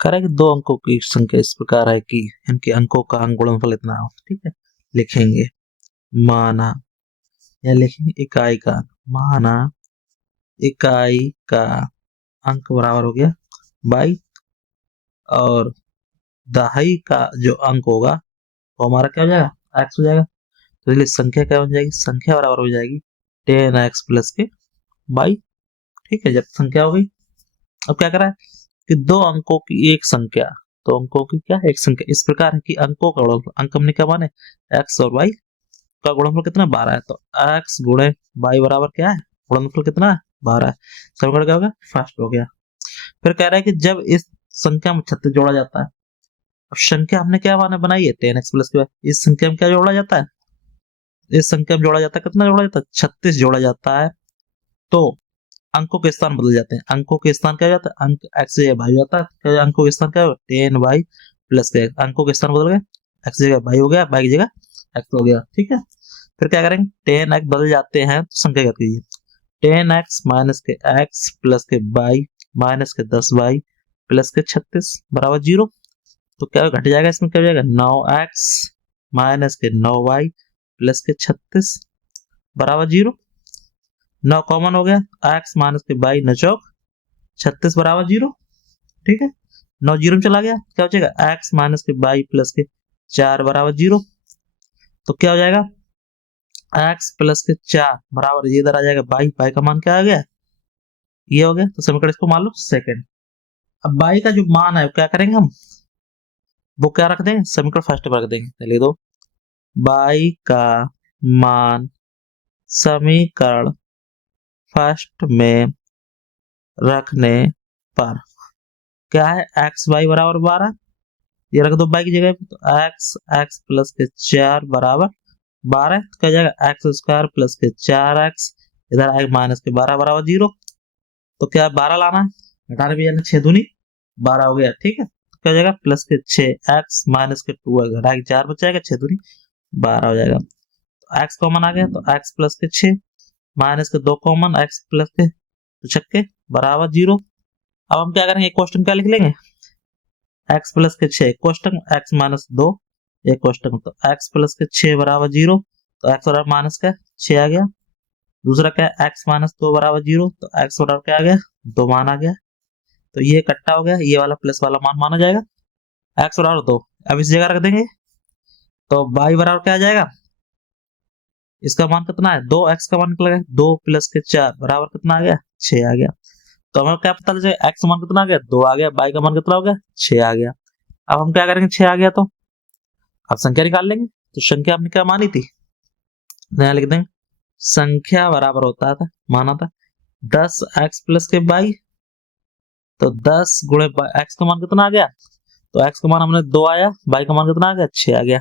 कह रहा है कि दो अंकों की संख्या इस प्रकार है कि इनके अंकों का अंक गुणनफल इतना हो। ठीक है, लिखेंगे माना, या लिखेंगे इकाई का, माना इकाई का अंक बराबर हो गया 22 और दहाई का जो अंक होगा वो हमारा क्या हो जाएगा, x हो जाएगा। तो इसलिए संख्या क्या बन जाएगी, संख्या बराबर हो जाएगी 10x प्लस के 22। ठीक है, जब संख्या हो गई, अब क्या करा है कि दो अंकों की एक संख्या, तो अंकों की क्या है एक संख्या इस प्रकार है कि अंकों का गुणनफल, अंक हमने क्या माने x और y का गुणनफल कितना 12 है, तो x गुणे y बराबर क्या है, गुणनफल कितना है 12 है। समीकरण क्या हो गया, फर्स्ट हो गया। फिर कह रहा है कि जब इस संख्या में 36 जोड़ा जाता है, अब संख्या हमने क्या माने बनाई है 10x प्लस के, इस संख्या में क्या जोड़ा जाता है, इस संख्या में जोड़ा जाता है, कितना जोड़ा जाता है 36 जोड़ा जाता है। तो अंकों के स्थान बदल जाते हैं, अंकों के स्थान क्या हो जाता है, अंक x से भाई जाता है, क्या अंकों के स्थान क्या हो 10y प्लस के, अंकों के स्थान बदल गए, x जगह y हो गया, y की जगह x हो गया। ठीक है, फिर क्या करेंगे 10x बदल जाते हैं तो संख्या क्या कीजिए 10x माइनस के x प्लस के y माइनस के 10y प्लस के 36 बराबर 0। तो क्या घट जाएगा, इसमें क्या हो जाएगा 9x माइनस के 9y प्लस के 36 बराबर 0। 9 कॉमन हो गया, x माइनस के 22 9 चौक 36 बराबर 0। ठीक है, 9 जीरो में चला गया, क्या हो जाएगा x माइनस के 22 प्लस के 4 बराबर 0। तो क्या हो जाएगा x प्लस के 4 बराबर, ये इधर आ जाएगा 22, y का मान क्या आ गया ये हो गया। तो समीकरण इसको मान लो सेकंड। अब y का जो मान है क्या करेंगे हम, वो क्या रख देंगे समीकरण फर्स्ट पर रख देंगे। लिख दो y का मान समीकरण फर्स्ट में रखने पर क्या है x y बराबर 12, ये रख दो y की जगह पे, तो x प्लस के 4 बराबर 12, तो क्या जाएगा x स्क्वायर प्लस के 4x, इधर आएगा माइनस के 12 बराबर 0। तो क्या 12 लाना है, घटाने भी जाना 6 दूनी 12 हो गया। ठीक है, तो क्या जाएगा प्लस के 6x माइनस के 2x, घटा के 4 बच जाएगा, 6 दूनी 12 हो जाएगा। तो x कॉमन आ गया, तो x प्लस के 6 माइनस के 2 कॉमन, x प्लस के तो छक्के बराबर 0। अब हम क्या करेंगे, क्वेश्चन क्या लिख लेंगे x प्लस के 6 क्वेश्चन x माइनस 2 एक क्वेश्चन, तो x प्लस के 6 बराबर 0, तो x बराबर माइनस का 6 आ गया। दूसरा क्या है x माइनस 2 बराबर 0, तो x बराबर क्या आ गया 2 मान आ गया। तो ये इकट्ठा हो गया, ये वाला प्लस वाला मान माना जाएगा, x बराबर 2 अब इस जगह रख देंगे, तो y बराबर क्या आ जाएगा, इसका मान कितना है 2x का मान निकल गया, 2 प्लस के 4 बराबर कितना आ गया 6 आ गया। तो हमें क्या पता चल x मान कितना आ गया 2 आ गया, y का मान कितना हो गया 6 आ गया। अब हम क्या करेंगे 6 आ गया तो अब संख्या निकाल लेंगे। तो संख्या हमने क्या मानी थी, नया लिख देंगे, संख्या बराबर होता था माना था 10x प्लस के 22, तो 10 गुणे x का मान कितना आ गया, तो x का मान हमने 2 आया, y का मान कितना आ गया 6 आ गया।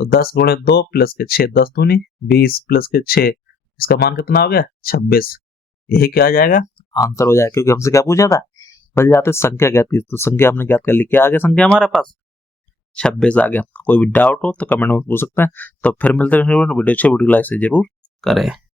तो 10 गुणे 2 प्लस के 6 10 दूनी 20 प्लस के 6, इसका मान कितना हो गया 26। यही क्या आ जाएगा आंसर हो जाएगा, क्योंकि हमसे क्या पूछा था बच जाते संख्या ज्ञात की, तो संख्या हमने ज्ञात कर ली, क्या आ गया संख्या हमारे पास 26 आ गया। कोई भी डाउट हो तो कमेंट में पूछ सकते हैं। तो फिर मिलते हैं वीडियो अच्छे वीडियो लाइक से जरूर करें।